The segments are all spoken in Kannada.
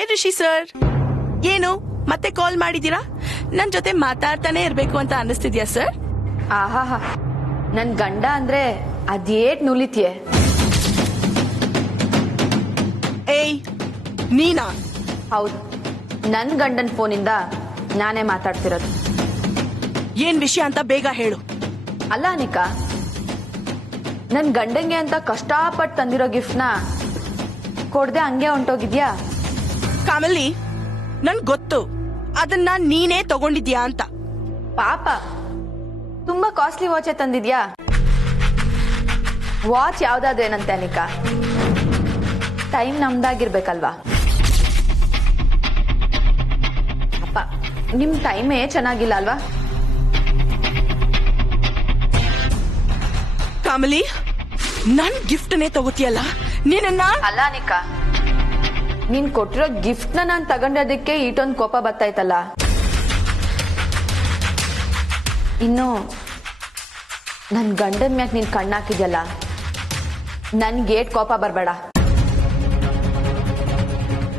Hi Rishi sir. ಏನು ಮತ್ತೆ ಕಾಲ್ ಮಾಡಿದೀರಾ? ನನ್ ಜೊತೆ ಮಾತಾಡ್ತಾನೆ ಇರ್ಬೇಕು ಅಂತ ಅನಿಸ್ತಿದ್ಯಾ ಸರ್? ಆಹಾ, ನನ್ ಗಂಡ ಅಂದ್ರೆ ಅದೇಟ್ ನುಲಿತಿಯೇ. ಏಯ್ ನೀನಾ? ಹೌದು, ನನ್ ಗಂಡನ್ ಫೋನಿಂದ ನಾನೇ ಮಾತಾಡ್ತಿರೋದು. ಏನ್ ವಿಷಯ ಅಂತ ಬೇಗ ಹೇಳು. ಅಲ್ಲ ಅನಿಕಾ, ನನ್ ಗಂಡಂಗೆ ಅಂತ ಕಷ್ಟಪಟ್ಟು ತಂದಿರೋ ಗಿಫ್ಟ್ನ ಕೊಡ್ದೆ ಹಂಗೆ ಹೊಂಟೋಗಿದ್ಯಾ? ಕಾಮಲಿ, ನನ್ ಗೊತ್ತು ಅದನ್ನ ನೀನೇ ತಗೊಂಡಿದ್ಯಾ ಅಂತ. ಪಾಪ, ತುಂಬಾ ಕಾಸ್ಟ್ಲಿ ವಾಚೆ ತಂದಿದ್ಯಾ? ವಾಚ್ ಯಾವ್ದಾದೇನಂತೆ ಅನಿಕಾ? ಟೈಮ್ ನಮ್ದಾಗಿರ್ಬೇಕಲ್ವಾ? ಅಪ್ಪ, ನಿಮ್ ಟೈಮೇ ಚೆನ್ನಾಗಿಲ್ಲ ಅಲ್ವಾ? ಕಾಮಲಿ, ನನ್ ಗಿಫ್ಟ್ನೇ ತಗೋತಿಯಲ್ಲ ನೀನನ್ನ? ಅಲ್ಲ ಅನಿಕಾ, ನೀನ್ ಕೊಟ್ಟಿರೋ ಗಿಫ್ಟ್ ನ ನಾನ್ ತಗೊಂಡೋದಕ್ಕೆ ಈಟೊಂದ್ ಕೋಪ ಬರ್ತಾಯ್ತಲ್ಲ. ಇನ್ನು ನನ್ ಗಂಡನ್ ಮ್ಯಾಕ್ ನೀನ್ ಕಣ್ಣಾಕಿದ್ಯಲ್ಲ, ನನ್ಗೇಟ್ ಕೋಪ ಬರ್ಬೇಡ.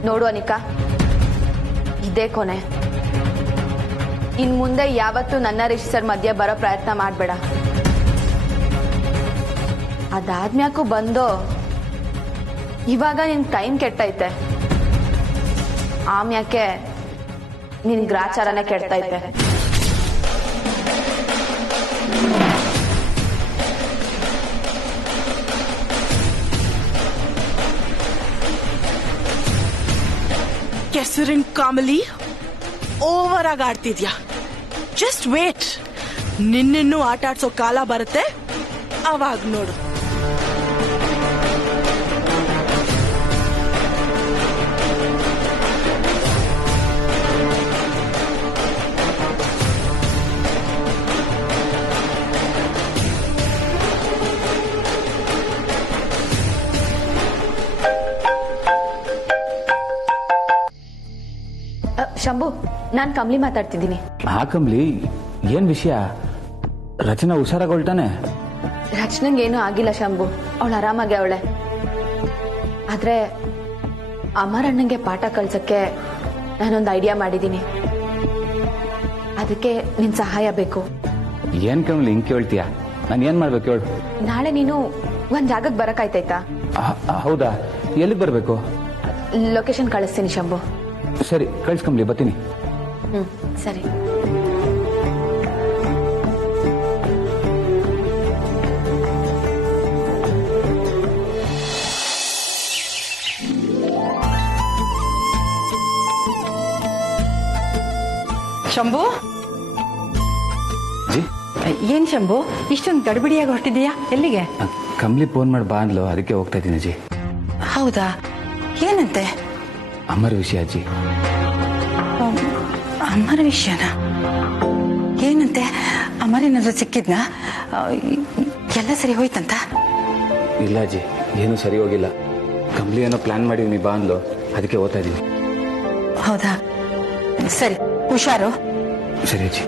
ನೋಡು ಅನಿಕಾ, ಇದೇ ಕೊನೆ. ಇನ್ ಮುಂದೆ ಯಾವತ್ತೂ ನನ್ನ ರಿಷಿಸರ್ ಮಧ್ಯೆ ಬರೋ ಪ್ರಯತ್ನ ಮಾಡ್ಬೇಡ. ಅದಾದ್ಮ್ಯಾಕು ಬಂದು ಇವಾಗ ನಿನ್ ಟೈಮ್ ಕೆಟ್ಟೈತೆ, ಆಮ್ಯಾಕೆ ನಿನ್ ಗ್ರಾಚಾರನೇ ಕೆಡ್ತೈತೆ. ಕೆಸರಿನ್ ಕಾಮಲಿ, ಓವರ್ ಆಗಿ ಆಡ್ತಿದ್ಯಾ. ಜಸ್ಟ್ ವೇಟ್, ನಿನ್ನನ್ನು ಆಟ ಆಡ್ಸೋ ಕಾಲ ಬರುತ್ತೆ, ಅವಾಗ ನೋಡು. ಶಂಭು, ನಾನ್ ಕಮ್ಲಿ ಮಾತಾಡ್ತಿದ್ದೀನಿ. ಹಾ ಕಮ್ಲಿ, ಏನ್ ವಿಷಯ? ರಚನಾ ಹುಷಾರಾಗೊಳ್ತಾನೆ? ರಚನೆಗೇನು ಆಗಿಲ್ಲ ಶಂಭು, ಅವಳು ಆರಾಮಾಗಿ ಅವಳೆ. ಆದ್ರೆ ಅಮರಣ್ಣಂಗೆ ಪಾಠ ಕಳ್ಸಕ್ಕೆ ನಾನೊಂದು ಐಡಿಯಾ ಮಾಡಿದ್ದೀನಿ. ಅದಕ್ಕೆ ನಿನ್ ಸಹಾಯ ಬೇಕು. ಏನ್ ಕಮ್ಲಿ ಹಿಂಗ್ ಕೇಳ್ತೀಯ? ನಾನು ಏನ್ ಮಾಡ್ಬೇಕು ಹೇಳು? ನಾಳೆ ನೀನು ಒಂದ್ ಜಾಗಕ್ಕೆ ಬರಕಾಯ್ತಾಯ್ತಾ? ಹೌದಾ? ಎಲ್ಲಿಗೆ ಬರ್ಬೇಕು? ಲೊಕೇಶನ್ ಕಳಿಸ್ತೀನಿ ಶಂಭು. ಸರಿ, ಕಳ್ಸ್ ಕಮ್ಲಿ, ಬರ್ತೀನಿ. ಸರಿ. ಶಂಭು, ಜಿ ಏನ್ ಶಂಭು ಇಷ್ಟೊಂದು ಗಡ್ಬಿಡಿಯಾಗಿ ಹೊರಟಿದೀಯಾ? ಎಲ್ಲಿಗೆ? ಕಮ್ಲಿ ಫೋನ್ ಮಾಡಿ ಬಾ ಅಂದ್ಲು, ಅದಕ್ಕೆ ಹೋಗ್ತಾ ಇದ್ದೀನಿ ಅಜ್ಜಿ. ಹೌದಾ? ಏನಂತೆ? ಅಮರ್ ವಿಷಯ ಅಜ್ಜಿ. ಅಮರ ವಿಷಯನ? ಏನಂತೆ? ಅಮರೇನಾದ್ರೂ ಸಿಕ್ಕಿದ್ನಾ? ಎಲ್ಲ ಸರಿ ಹೋಯ್ತಂತ? ಇಲ್ಲ ಅಜ್ಜಿ, ಏನು ಸರಿ ಹೋಗಿಲ್ಲ. ಕಮ್ಲಿ ಏನೋ ಪ್ಲಾನ್ ಮಾಡಿದೀನಿ ಬಾ ಅಂದ್ಲು, ಅದಕ್ಕೆ ಹೋಗ್ತಾ ಇದ್ದೀನಿ. ಹೌದಾ? ಸರಿ, ಹುಷಾರು. ಸರಿ ಅಜ್ಜಿ.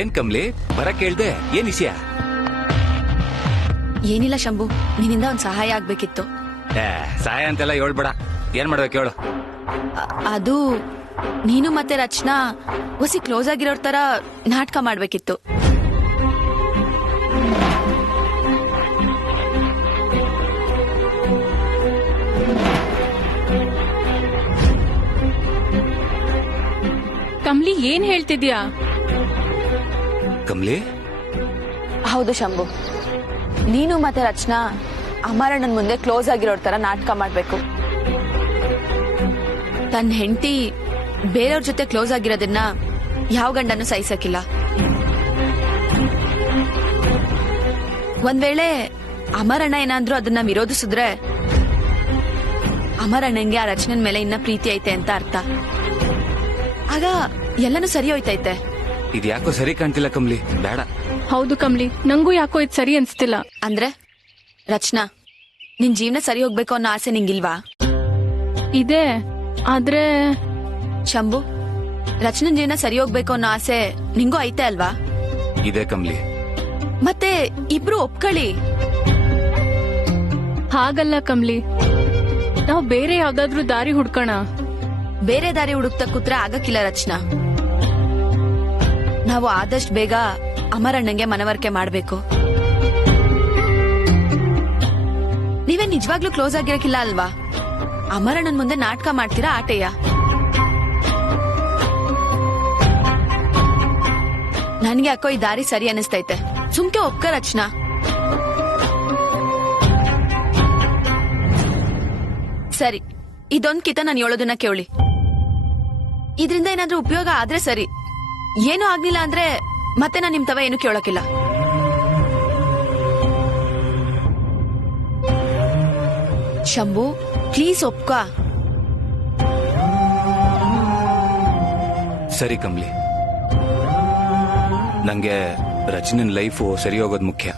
ಏನ್ ಕಮ್ಲಿ, ಬರಕ್ ಹೇಳ್ದೆ? ಏನ್ ವಿಷಯ? ಏನಿಲ್ಲ ಶಂಭು, ನಿನ್ನಿಂದ ಒಂದ್ ಸಹಾಯ ಆಗ್ಬೇಕಿತ್ತು. ಸಹಾಯ ಅಂತೆಲ್ಲ ಹೇಳ್ಬೇಡ, ಏನ್ ಮಾಡ್ಬೇಕು ಹೇಳು? ಅದು ನೀನು ಮತ್ತೆ ರಚನಾ ಹೊಸಿ ಕ್ಲೋಸ್ ಆಗಿರೋರ್ ತರ ನಾಟಕ ಮಾಡ್ಬೇಕಿತ್ತು. ಕಮ್ಲಿ, ಏನ್ ಹೇಳ್ತಿದ್ಯಾ? ಕಮ್ಲಿ, ಹೌದು ಶಂಭು, ನೀನು ಮತ್ತೆ ರಚನಾ ಅಮರಣ್ಣನ್ ಮುಂದೆ ಕ್ಲೋಸ್ ಆಗಿರೋರ್ ತರ ನಾಟಕ ಮಾಡ್ಬೇಕು. ತನ್ನ ಹೆಂಡತಿ ಬೇರೆಯವ್ರ ಜೊತೆ ಕ್ಲೋಸ್ ಆಗಿರೋದನ್ನ ಯಾವ ಗಂಡನೂ ಸಹಿಸಕ್ಕಿಲ್ಲ. ಒಂದ್ ವೇಳೆ ಅಮರಣ್ಣ ಏನಾದ್ರೂ ಅದನ್ನ ವಿರೋಧಿಸಿದ್ರೆ ಅಮರಣ್ಣಂಗೆ ಆ ರಚನನ್ ಮೇಲೆ ಇನ್ನ ಪ್ರೀತಿ ಐತೆ ಅಂತ ಅರ್ಥ. ಆಗ ಎಲ್ಲನೂ ಸರಿ ಹೋಯ್ತೈತೆ. ಇದ್ಯಾಕೋ ಸರಿ ಕಾಣ್ತಿಲ್ಲ ಕಮ್ಲಿ, ಬೇಡ. ಹೌದು ಕಮ್ಲಿ, ನಂಗೂ ಯಾಕೋ ಇದು ಸರಿ ಅನ್ಸ್ತಿಲ್ಲ. ಅಂದ್ರೆ ರಚನಾ, ನಿನ್ ಜೀವನ ಸರಿ ಹೋಗ್ಬೇಕು ಅನ್ನೋ ಆಸೆ ನಿಂಗಿಲ್ವಾ? ಇದೆ, ಆದ್ರೆ ಶಂಭು, ರಚನನ್ ಜೀವನ ಸರಿ ಹೋಗ್ಬೇಕು ಅನ್ನೋ ಆಸೆ ನಿಂಗೂ ಐತೆ ಅಲ್ವಾ? ಇದೆ ಕಮ್ಲಿ. ಮತ್ತೆ ಇಬ್ರು ಒಪ್ಕೊಳ್ಳಿ. ಹಾಗಲ್ಲ ಕಮ್ಲಿ, ನಾವು ಬೇರೆ ಯಾವ್ದಾದ್ರು ದಾರಿ ಹುಡ್ಕೋಣ. ಬೇರೆ ದಾರಿ ಹುಡುಕ್ತಾ ಕೂತ್ರೆ ಆಗಕ್ಕಿಲ್ಲ ರಚನಾ. ನಾವು ಆದಷ್ಟು ಬೇಗ ಅಮರಣ್ಣಂಗೆ ಮನವರಿಕೆ ಮಾಡ್ಬೇಕು. ನೀವೇ ನಿಜವಾಗ್ಲೂ ಕ್ಲೋಸ್ ಆಗಿರಕ್ಕಿಲ್ಲ ಅಲ್ವಾ? ಅಮರಣ್ಣನ್ ಮುಂದೆ ನಾಟಕ ಮಾಡ್ತೀರಾ ಆಟೆಯ? ನನ್ಗೆ ಯಾಕೋ ಈ ದಾರಿ ಸರಿ ಅನಿಸ್ತೈತೆ. ಸುಮ್ಕೆ ಒಪ್ಕ ರಚನಾ. ಸರಿ, ಇದೊಂದ್ ಕಿತ ನಾನು ಹೇಳೋದನ್ನ ಕೇಳಿ. ಇದ್ರಿಂದ ಏನಾದ್ರೂ ಉಪಯೋಗ ಆದ್ರೆ ಸರಿ, ಏನೂ ಆಗ್ಲಿಲ್ಲ ಅಂದ್ರೆ ಮತ್ತೆ ನಾನು ನಿಮ್ ತವ ಏನು ಕೇಳೋಕಿಲ್ಲ. ಶಂಭು, ಪ್ಲೀಸ್ ಒಪ್ಕ. ಸರಿ ಕಮ್ಲಿ, ನಂಗೆ ರಚನನ್ ಲೈಫು ಸರಿ ಹೋಗೋದು ಮುಖ್ಯ.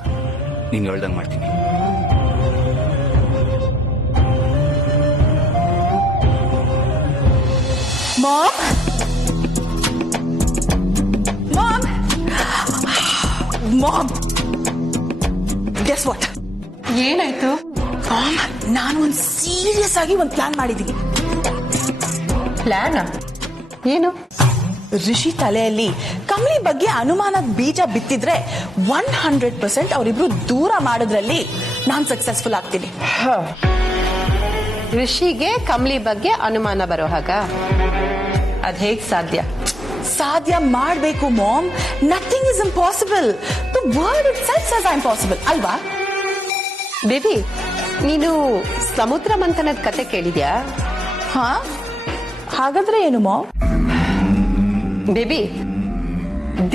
ನೀನ್ ಹೇಳ್ದಂಗ್ ಮಾಡ್ತೀನಿ. Mom? Mom? Mom? Guess what? ಏನಾಯ್ತು? Mom, ನಾನು ಒಂದು ಸೀರಿಯಸ್ ಆಗಿ ಒಂದು ಪ್ಲಾನ್ ಮಾಡಿದ್ದೀನಿ. ಪ್ಲಾನ್ ಏನು? ರಿಷಿ ತಲೆಯಲ್ಲಿ ಕಮಲಿ ಬಗ್ಗೆ ಅನುಮಾನದ ಬೀಜ ಬಿತ್ತಿದ್ರೆ 100% ಅವರಿಬ್ರು ದೂರ ಮಾಡೋದ್ರಲ್ಲಿ ನಾನು ಸಕ್ಸಸ್ಫುಲ್ ಆಗ್ತೀನಿ. ಋಷಿಗೆ ಕಮಲಿ ಬಗ್ಗೆ ಅನುಮಾನ ಬರೋ ಹಾಗ? ಅದ್ ಹೇಗ್ ಸಾಧ್ಯ? ಸಾಧ್ಯ ಮಾಡಬೇಕು ma'am. Nothing is impossible. The word ಇಟ್ ಸೆಲ್ಫ್ ಸೇಸ್ ಇಂಪಾಸಿಬಲ್ ಅಲ್ವಾ? ಬೇಬಿ, ನೀನು ಸಮುದ್ರ ಮಂಥನದ ಕತೆ ಕೇಳಿದ್ಯಾ? ಹಾ, ಹಾಗಾದ್ರೆ ಏನು ಮಾಮ್? ಬೇಬಿ,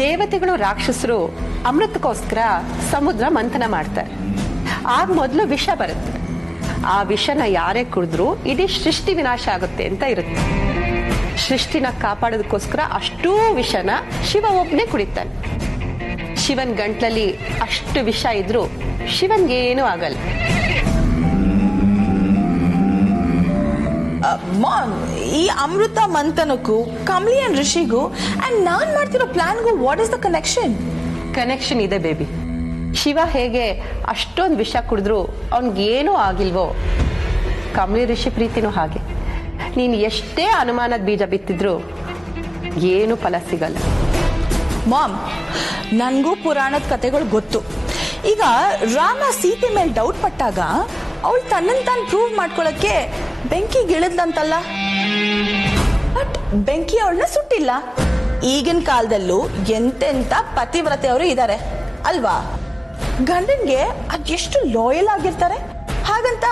ದೇವತೆಗಳು ರಾಕ್ಷಸರು ಅಮೃತಕ್ಕೋಸ್ಕರ ಸಮುದ್ರ ಮಂಥನ ಮಾಡ್ತಾರೆ. ಆಗ ಮೊದಲು ವಿಷ ಬರುತ್ತೆ. ಆ ವಿಷನ ಯಾರೇ ಕುಡಿದ್ರು ಇಡೀ ಸೃಷ್ಟಿ ವಿನಾಶ ಆಗುತ್ತೆ ಅಂತ ಇರುತ್ತೆ. ಸೃಷ್ಟಿನ ಕಾಪಾಡೋದಕ್ಕೋಸ್ಕರ ಅಷ್ಟೂ ವಿಷನ ಶಿವ ಒಬ್ಬನೇ ಕುಡಿತಾನೆ. ಶಿವನ್ ಗಂಟ್ಲಲ್ಲಿ ಅಷ್ಟು ವಿಷ ಇದ್ರೂ ಶಿವನ್ಗೇನೂ ಆಗಲ್ಲ. ಮಾಮ್, ಈ ಅಮೃತ ಮಂಥನಕ್ಕೂ ಕಮಲಿ ಅಂಡ್ ರಿಷಿಗೂ ಅಂಡ್ ನಾನ್ ಮಾಡ್ತಿರೋ ಪ್ಲಾನ್ಗೂ what is the connection? Connection ಇದೆ ಬೇಬಿ. ಶಿವ ಹೇಗೆ ಅಷ್ಟೊಂದು ವಿಷ ಕುಡಿದ್ರು ಅವನ್ಗೇನೂ ಆಗಿಲ್ವೋ, ಕಮಲಿ ಋಷಿ ಪ್ರೀತಿನೂ ಹಾಗೆ. ನೀನು ಎಷ್ಟೇ ಅನುಮಾನದ ಬೀಜ ಬಿತ್ತಿದ್ರು ಏನು ಫಲ ಸಿಗಲ್ಲ. ಮಾಮ್, ನನ್ಗೂ ಪುರಾಣದ ಕತೆಗಳು ಗೊತ್ತು. ಈಗ ರಾಮ ಸೀತೆ ಮೇಲೆ ಡೌಟ್ ಪಟ್ಟಾಗ ಅವಳು ತನ್ನನ್ನು ತಾನು ಪ್ರೂವ್ ಮಾಡ್ಕೊಳಕ್ಕೆ ಬೆಂಕಿಗಿಳಿದ್ಲಂತಲ್ಲ. ಬಟ್ ಬೆಂಕಿ ಅವಳನ್ನ ಸುಟ್ಟಿಲ್ಲ. ಈಗಿನ ಕಾಲದಲ್ಲೂ ಎಂತೆಂತ ಪತಿವ್ರತೆಯವರು ಇದ್ದಾರೆ ಅಲ್ವಾ? ಗಂಡನ್ಗೆ ಅದೆಷ್ಟು ಲಾಯಲ್ ಆಗಿರ್ತಾರೆ. ಹಾಗಂತ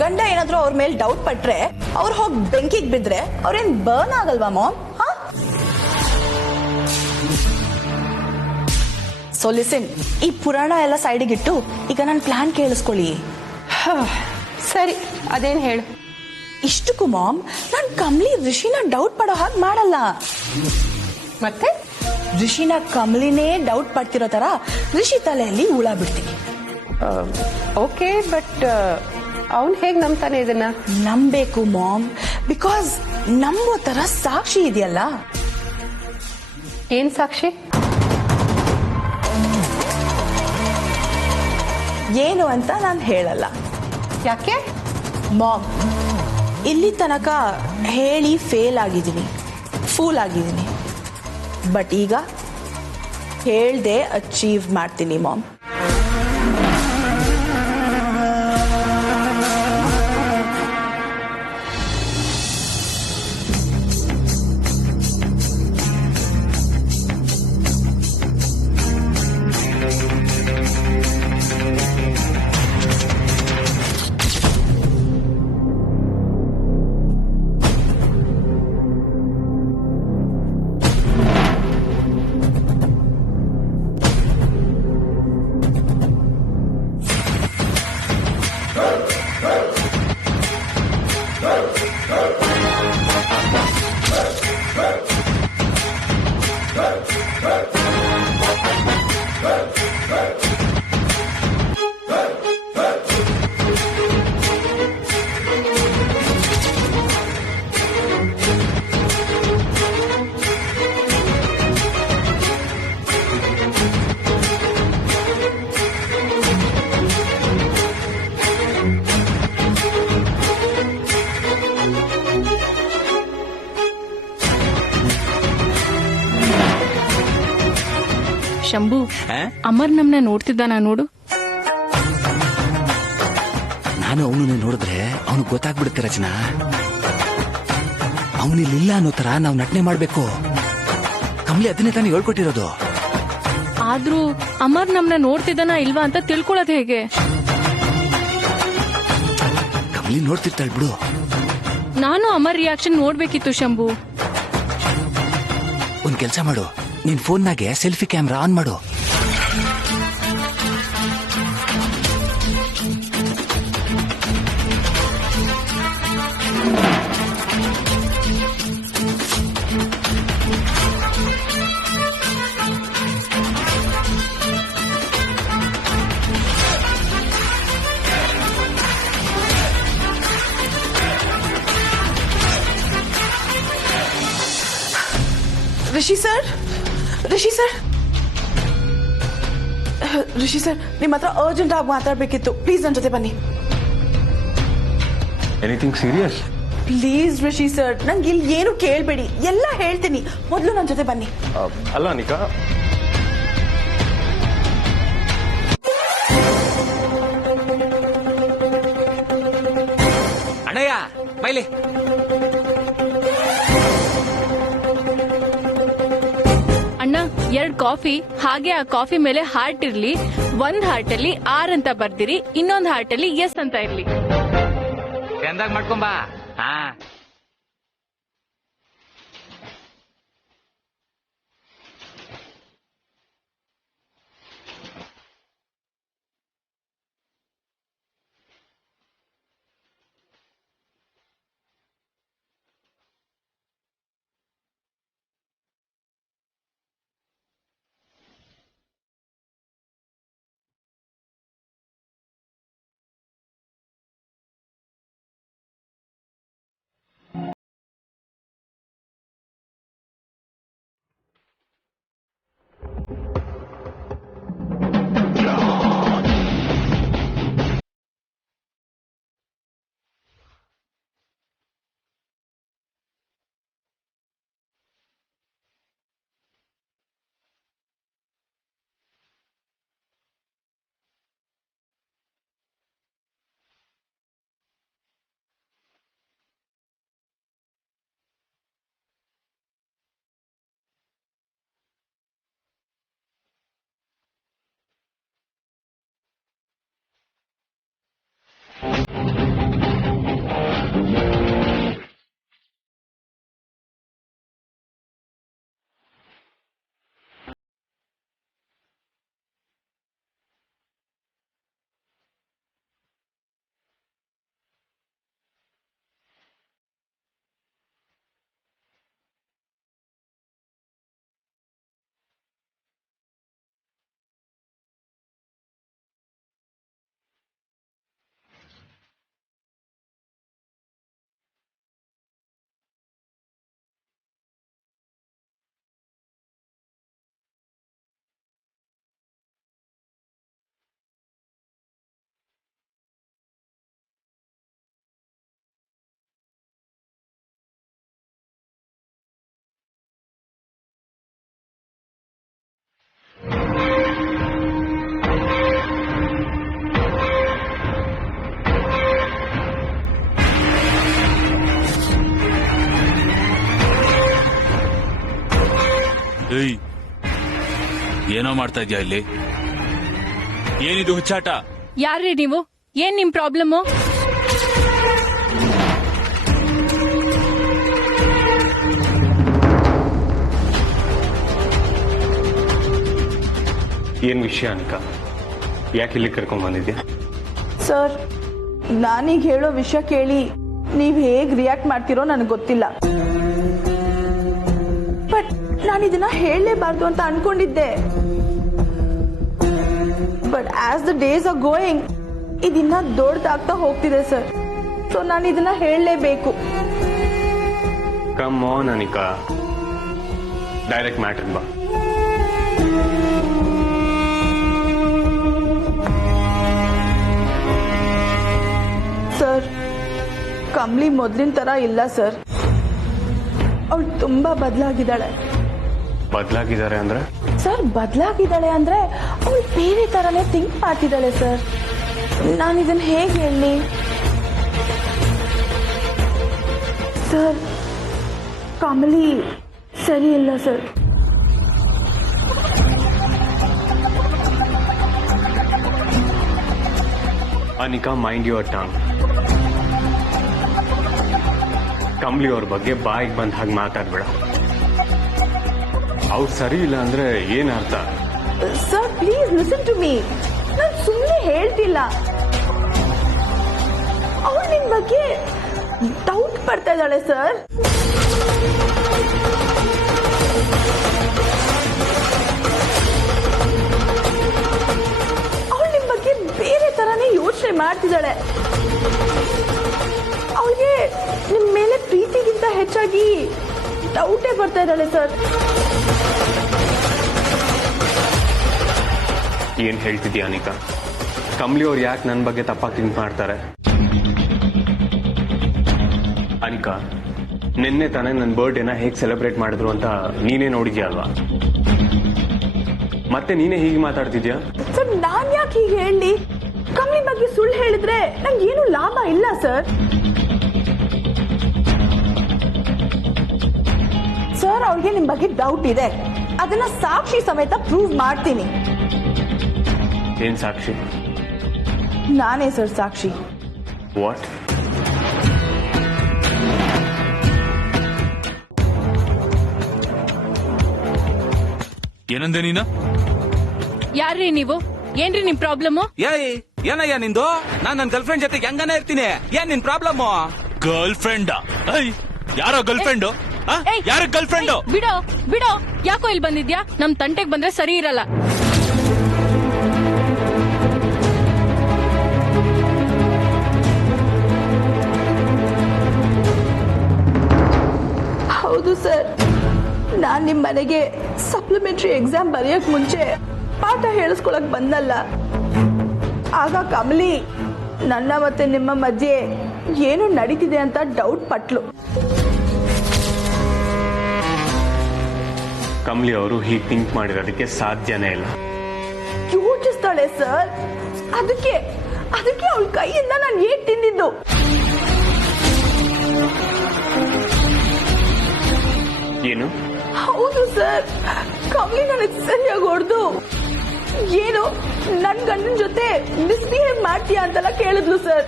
ಗಂಡ ಏನಾದ್ರು ಅವ್ರ ಮೇಲೆ ಡೌಟ್ ಪಟ್ರೆ ಅವ್ರು ಹೋಗಿ ಬೆಂಕಿಗೆ ಬಿದ್ರೆ ಅವ್ರೇನ್ ಬರ್ನ್ ಆಗಲ್ವಾ ಮಾಮ್? ಹಾ, ಸೊ ಲಿಸನ್, ಈ ಪುರಾಣ ಎಲ್ಲ ಸೈಡಿಗಿಟ್ಟು ಈಗ ನನ್ನ ಪ್ಲಾನ್ ಕೇಳಿಸ್ಕೊಳ್ಳಿ. ಸರಿ, ಅದೇನ್ ಹೇಳು. ಇಷ್ಟಕ್ಕೂ ಮಾಮ್, ನಾನು ಕಮಲಿ ಋಷಿನ ಡೌಟ್ ಪಡೋ ಹಾಗೆ ಮಾಡಲ್ಲ. ಮತ್ತೆ ಋಷಿನ ಕಮಲಿನೇ ಡೌಟ್ ಪಡ್ತಿರೋ ತರ ಋಷಿ ತಲೆಯಲ್ಲಿ ಹುಳ ಬಿಡ್ತೀನಿ. ಓಕೆ, ಬಟ್ ಅವನ್ ಹೇಗ್ ನಂಬ್ತಾನೆ ಇದನ್ನ? ನಂಬೇಕು ಮಾಮ್, ಬಿಕಾಸ್ ನಂಬೋ ತರ ಸಾಕ್ಷಿ ಇದೆಯಲ್ಲ. ಏನ್ ಸಾಕ್ಷಿ? ಏನು ಅಂತ ನಾನು ಹೇಳಲ್ಲ. ಯಾಕೆ? ಮಾಮ್, ಇಲ್ಲಿ ತನಕ ಹೇಳಿ ಫೇಲ್ ಆಗಿದ್ದೀನಿ, ಫೂಲ್ ಆಗಿದ್ದೀನಿ. ಬಟ್ ಈಗ ಹೇಳ್ದೆ ಅಚೀವ್ ಮಾಡ್ತೀನಿ ಮಾಮ್. ಶಂಭು ಆ? ಅಮರ್ ನಮ್ನ ನೋಡ್ತಿದ್ದಾನ ನೋಡು. ನಾನು ಅವನನ್ನ ನೋಡಿದ್ರೆ ಅವನಿಗೆ ಗೊತ್ತಾಗ್ಬಿಡುತ್ತೆ ರಚನಾ. ಅವನಿಲ್ಲ ಅನ್ನೋ ತರ ನಾವು ನಟನೆ ಮಾಡ್ಬೇಕು. ಕಮಲಿ ಅದನ್ನೇ ತಾನೇ ಹೇಳ್ಕೊಟ್ಟಿರೋದು. ಆದ್ರೂ ಅಮರ್ ನಮ್ನ ನೋಡ್ತಿದ್ದಾನ ಇಲ್ವಾ ಅಂತ ತಿಳ್ಕೊಳ್ಳೋದು ಹೇಗೆ? ಕಮಲಿ ನೋಡ್ತಿರ್ತಾಳೆ ಬಿಡು. ನಾನು ಅಮರ್ ರಿಯಾಕ್ಷನ್ ನೋಡ್ಬೇಕಿತ್ತು ಶಂಭು. ಒಂದ್ ಕೆಲ್ಸ ಮಾಡು, ನಿನ್ ಫೋನ್ನಾಗೆ ಸೆಲ್ಫಿ ಕ್ಯಾಮ್ರಾ ಆನ್ ಮಾಡು. Rishi sir, Rishi sir, Rishi sir, ನಿಮ್ಮ ಹತ್ರ ಅರ್ಜೆಂಟ್ ಆಗಿ ಮಾತಾಡ್ಬೇಕಿತ್ತು. ಪ್ಲೀಸ್ ನನ್ನ ಜೊತೆ ಬನ್ನಿ. Anything serious? Please Rishi sir, ನಂಗೆ ಇಲ್ಲಿ ಏನು ಕೇಳಬೇಡಿ, ಎಲ್ಲ ಹೇಳ್ತೀನಿ. ಮೊದಲು ನನ್ನ ಜೊತೆ ಬನ್ನಿ. ಅಲ್ಲ ಅನಿಕಾ, ಅಣ್ಣಯ್ಯ ಬೈಲಿ. ಅಣ್ಣ 2 ಕಾಫಿ, ಹಾಗೆ ಆ ಕಾಫಿ ಮೇಲೆ ಹಾರ್ಟ್ ಇರ್ಲಿ. ಒಂದ್ ಹಾರ್ಟ್ ಅಲ್ಲಿ ಆರ್ ಅಂತ ಬರ್ದಿರಿ, ಇನ್ನೊಂದ್ ಹಾರ್ಟ್ ಅಲ್ಲಿ ಎಸ್ ಅಂತ ಇರ್ಲಿ. ಎಂದಾಗ ಮಾಡ್ಕೊಂಬಾ. ಹಾ, ಏನೋ ಮಾಡ್ತಾ ಇದ್ಯಾ ಇಲ್ಲಿ? ಏನಿದು ಹುಚ್ಚಾಟ? ಯಾರ್ರೀ ನೀವು? ಏನ್ ನಿಮ್ ಪ್ರಾಬ್ಲಮ್? ಏನ್ ವಿಷಯ ಅನಿಕಾ? ಯಾಕೆ ಇಲ್ಲಿ ಕರ್ಕೊಂಡ್ ಬಂದಿದ್ಯಾ? ಸರ್, ನಾನೀಗ ಹೇಳೋ ವಿಷಯ ಕೇಳಿ ನೀವ್ ಹೇಗ್ ರಿಯಾಕ್ಟ್ ಮಾಡ್ತಿರೋ ನನಗೆ ಗೊತ್ತಿಲ್ಲ. ಬಟ್ ನಾನು ಇದನ್ನ ಹೇಳಲೇಬಾರ್ದು ಅಂತ ಅನ್ಕೊಂಡಿದ್ದೆ. But as the days are going ಇದನ್ನ ದೊಡ್ಡದಾಗ್ತಾ ಹೋಗ್ತಿದೆ ಸರ್. ಸೊ ನಾನು ಇದನ್ನ ಹೇಳಲೇಬೇಕು. Come on Anika, direct matter ಬಾ. ಸರ್, ಕಮ್ಲಿ ಮೊದ್ಲಿನ ತರ ಇಲ್ಲ ಸರ್. ಅವಳು ತುಂಬಾ ಬದಲಾಗಿದ್ದಾಳೆ. ಬದಲಾಗಿದ್ದಾರೆ ಅಂದ್ರೆ ಸರ್ ಬದಲಾಗಿದ್ದಾಳೆ ಅಂದ್ರೆ ಅವಳು ಬೇರೆ ತರನೇ ಥಿಂಕ್ ಮಾಡ್ತಿದ್ದಾಳೆ ಸರ್. ನಾನು ಇದನ್ನ ಹೇಗೆ ಹೇಳಿ ಸರ್? ಕಮಲಿ ಸರಿ ಇಲ್ಲ ಸರ್. ಅನಿಕಾ, ಮೈಂಡ್ ಯುವರ್ ಟಾಂಗ್. ಕಮಲಿ ಅವ್ರ ಬಗ್ಗೆ ಬಾಯಿಗೆ ಬಂದ ಹಾಗೆ ಮಾತಾಡ್ಬೇಡ. ಅವ್ರು ಸರಿ ಇಲ್ಲ ಅಂದ್ರೆ ಏನ್ ಅರ್ಥ? Sir please listen to me. ನಾನು ಸುಮ್ಮನೆ ಹೇಳ್ತಿಲ್ಲ. ಅವಳು ನಿಮ್ ಬಗ್ಗೆ ಡೌಟ್ ಪಡ್ತಾ ಇದ್ದಾಳೆ ಸರ್. ಅವಳು ನಿಮ್ ಬಗ್ಗೆ ಬೇರೆ ತರಾನೇ ಯೋಚನೆ ಮಾಡ್ತಿದ್ದಾಳೆ. ಅವಳಿಗೆ ನಿಮ್ ಮೇಲೆ ಪ್ರೀತಿಗಿಂತ ಹೆಚ್ಚಾಗಿ ಡೌಟೇ ಬರ್ತಾ ಇದ್ದಾಳೆ ಸರ್. ಏನ್ ಹೇಳ್ತಿದ್ಯಾ ಅನಿಕಾ? ಕಮಲಿ ಅವ್ರು ಯಾಕೆ ನನ್ನ ಬಗ್ಗೆ ತಪ್ಪಾಗಿ ಥಿಂಕ್ ಮಾಡ್ತಾರೆ? ಅನಿಕಾ, ನಿನ್ನೆ ತಾನೇ ನನ್ನ ಬರ್ಡೇನ ಹೇಗೆ ಸೆಲೆಬ್ರೇಟ್ ಮಾಡಿದ್ರು ಅಂತ ನೀನೇ ನೋಡಿದ್ಯಾ ಅಲ್ವಾ? ಮತ್ತೆ ನೀನೇ ಹೀಗೆ ಮಾತಾಡ್ತಿದ್ಯಾ? ಸರ್ ನಾನ್ ಯಾಕೆ ಹೀಗೆ ಹೇಳಿ? ಕಮಲಿ ಬಗ್ಗೆ ಸುಳ್ಳು ಹೇಳಿದ್ರೆ ನಂಗೆ ಏನು ಲಾಭ ಇಲ್ಲ ಸರ್. ಸರ್ ಅವ್ರಿಗೆ ನಿಮ್ ಬಗ್ಗೆ ಡೌಟ್ ಇದೆ, ಅದನ್ನ ಸಾಕ್ಷಿ ಸಮೇತ ಪ್ರೂವ್ ಮಾಡ್ತೀನಿ. ಏನ್ ಸಾಕ್ಷಿ? ನಾನೇ ಸರ್ ಸಾಕ್ಷಿ. ವಾಟ್? ಏನಂದೆ ನೀನು? ಯಾರ್ರೀ ನೀವು? ಏನ್ರಿ ನಿಮ್ ಪ್ರಾಬ್ಲಮ್? ಏಯ್ ಏನಯ್ಯ ನಿಂದು? ನಾನ್ ನನ್ನ ಗರ್ಲ್ ಫ್ರೆಂಡ್ ಜೊತೆಗೆ ಹೆಂಗನ ಇರ್ತೀನಿ. ಏನ್ ನಿನ್ ಪ್ರಾಬ್ಲಮ್? Girl friend? ಯಾರೋ ಗರ್ಲ್ ಫ್ರೆಂಡ್? ಯಾರ ಗರ್ಲ್ ಫ್ರೆಂಡ್? ಬಿಡೋ ಬಿಡೋ, ಯಾಕೋ ಇಲ್ಲಿ ಬಂದಿದ್ಯಾ? ನಮ್ ತಂಟೆಗ್ ಬಂದ್ರೆ ಸರಿ ಇರಲ್ಲ. ಹೌದು ಸರ್, ನಾನ್ ನಿಮ್ ಮನೆಗೆ ಸಪ್ಲಿಮೆಂಟರಿ ಎಕ್ಸಾಮ್ ಬರೆಯಕ್ ಮುಂಚೆ ಪಾಠ ಹೇಳಿಸ್ಕೊಳಕ್ ಬಂದಲ್ಲ. ಆಗ ಕಮಲಿ ನನ್ನ ಮತ್ತೆ ನಿಮ್ಮ ಮಧ್ಯೆ ಏನು ನಡೀತಿದೆ ಅಂತ ಡೌಟ್ ಪಟ್ಲು. ಕಮಲಿ ಅವರು ಹೀಗೆ ಥಿಂಕ್ ಮಾಡಿರೋದಕ್ಕೆ ಸಾಧ್ಯನೇ ಇಲ್ಲ. ಯೋಚಿಸ್ತಾಳೆ ಸರ್. ಅದಕ್ಕೆ ಅವಳ ಕೈಯಿಂದ ನಾನು ಏಟ್ ತಿಂದಿದ್ದು. ಏನು? ಹೌದು ಸರ್, ಕಮಲಿ ನನಗೆ ಸರಿಯಾಗಿ ಹೊಡೆದು ಏನು ನನ್ ಗಂಡನ ಜೊತೆ ಮಿಸ್ಬಿಹೇವ್ ಮಾಡ್ತೀಯಾ ಅಂತೆಲ್ಲ ಕೇಳಿದ್ಲು ಸರ್.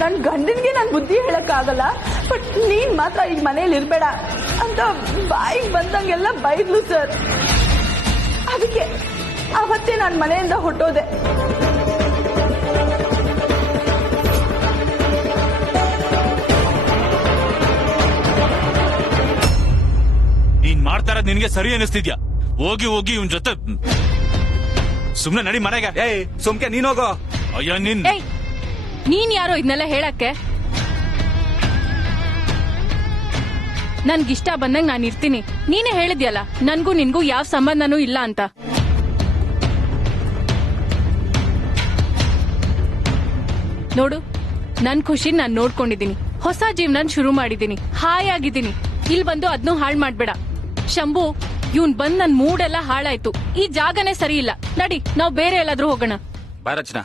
ನನ್ ಗಂಡನ್ಗೆ ನನ್ ಬುದ್ಧಿ ಹೇಳಕ್ ಆಗಲ್ಲ, ಬಟ್ ನೀನ್ ಮಾತ್ರ ಈಗ ಮನೇಲಿ ಇರ್ಬೇಡ ಅಂತ ಬಾಯಿಗೆ ಬಂದಂಗೆಲ್ಲ ಬೈದ್ಲು ಸರ್. ಅದಕ್ಕೆ ಅವತ್ತೇ ನಾನು ಮನೆಯಿಂದ ಹೊಟ್ಟೋದೆ. ನೀನ್ ಮಾಡ್ತಾ ಇರೋದ್ ನಿನ್ಗೆ ಸರಿ ಅನಿಸ್ತಿದ್ಯಾ? ಹೋಗಿ ಹೋಗಿ ಇವನ್ ಜೊತೆ ಸುಮ್ನೆ ನಡಿ ಮನೆಗೆ. ಏಯ್ ಸುಮ್ಕೆ ನೀನ್ ಹೋಗೋ. ಅಯ್ಯೋ ನೀನ್ ಯಾರೋ ಇದನ್ನೆಲ್ಲ ಹೇಳಕ್ಕೆ? ನನ್ಗಿಷ್ಟ ಬಂದಂಗ್ ನಾನು ಇರ್ತೀನಿ. ನೀನೇ ಹೇಳಿದ್ಯಲ್ಲ ನನ್ಗೂ ನಿನ್ಗೂ ಯಾವ ಸಂಬಂಧನೂ ಇಲ್ಲ ಅಂತ. ನೋಡು, ನನ್ ಖುಷಿ ನಾನ್ ನೋಡ್ಕೊಂಡಿದ್ದೀನಿ. ಹೊಸ ಜೀವನ ಶುರು ಮಾಡಿದ್ದೀನಿ, ಹಾಯಾಗಿದ್ದೀನಿ. ಇಲ್ಲಿ ಬಂದು ಅದ್ನೂ ಹಾಳ್ ಮಾಡ್ಬೇಡ. ಶಂಭು, ಇವ್ನ್ ಬಂದ್ ನನ್ ಮೂಡೆಲ್ಲ ಹಾಳಾಯ್ತು. ಈ ಜಾಗನೇ ಸರಿ ಇಲ್ಲ. ನಡಿ, ನಾವ್ ಬೇರೆ ಎಲ್ಲಾದ್ರೂ ಹೋಗೋಣ. ಬಾ ರಚನಾ.